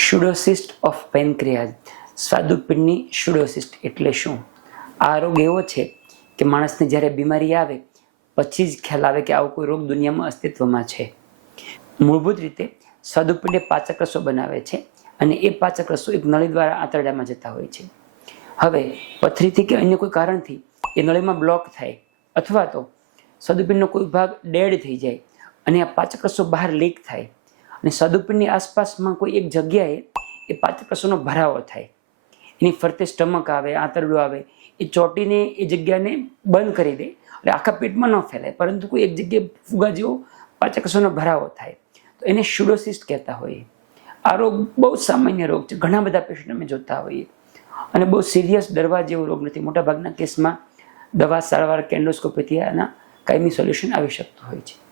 શુડોસિસ્ટ of પેનક્રિયાઝ. સ્વાદુપિંડની સ્યુડોસિસ્ટ એટલે શું? આ રોગ એવો છે કે માણસને જ્યારે બીમારી આવે, પછી જ ખ્યાલ આવે કે આવો કોઈ રોગ દુનિયામાં અસ્તિત્વમાં છે. મૂળભૂત રીતે, સ્વાદુપિંડ એ પાચક રસો બનાવે છે અને એ પાચક રસો એક નળી દ્વારા આંતરડામાં જતા હોય છે. હવે, પથરીથી કે અન્ય કોઈ કારણથી એ નળીમાં બ્લોક થાય અથવા તો સ્વાદુપિંડનો કોઈ ભાગ ડેડ થઈ જાય અને આ પાચક રસો બહાર લીક થાય. અને સદુપરની આસપાસમાં કોઈ એક જગ્યાએ એ પાચક રસોનો ભરાવો થાય. એની ફરતે સ્ટમક આવે, આંતરડું આવે, એ ચોટીને એ જગ્યાને બંધ કરી દે. એટલે આખા પેટમાં ન ફેલાય, પરંતુ કોઈ એક જગ્યાએ ફુગા જેવો પાચકસોનો ભરાવો થાય. તો એને શુડોસિસ્ટ કહેતા હોઈએ. આ રોગ બહુ સામાન્ય રોગ છે. ઘણા બધા પેશન્ટ અમે જોતા હોઈએ. અને બહુ સિરિયસ ડરવા જેવો રોગ નથી. મોટાભાગના કેસમાં દવા સારવાર કેન્ડોસ્કોપીથી આના કાયમી સોલ્યુશન આવી શકતું હોય છે.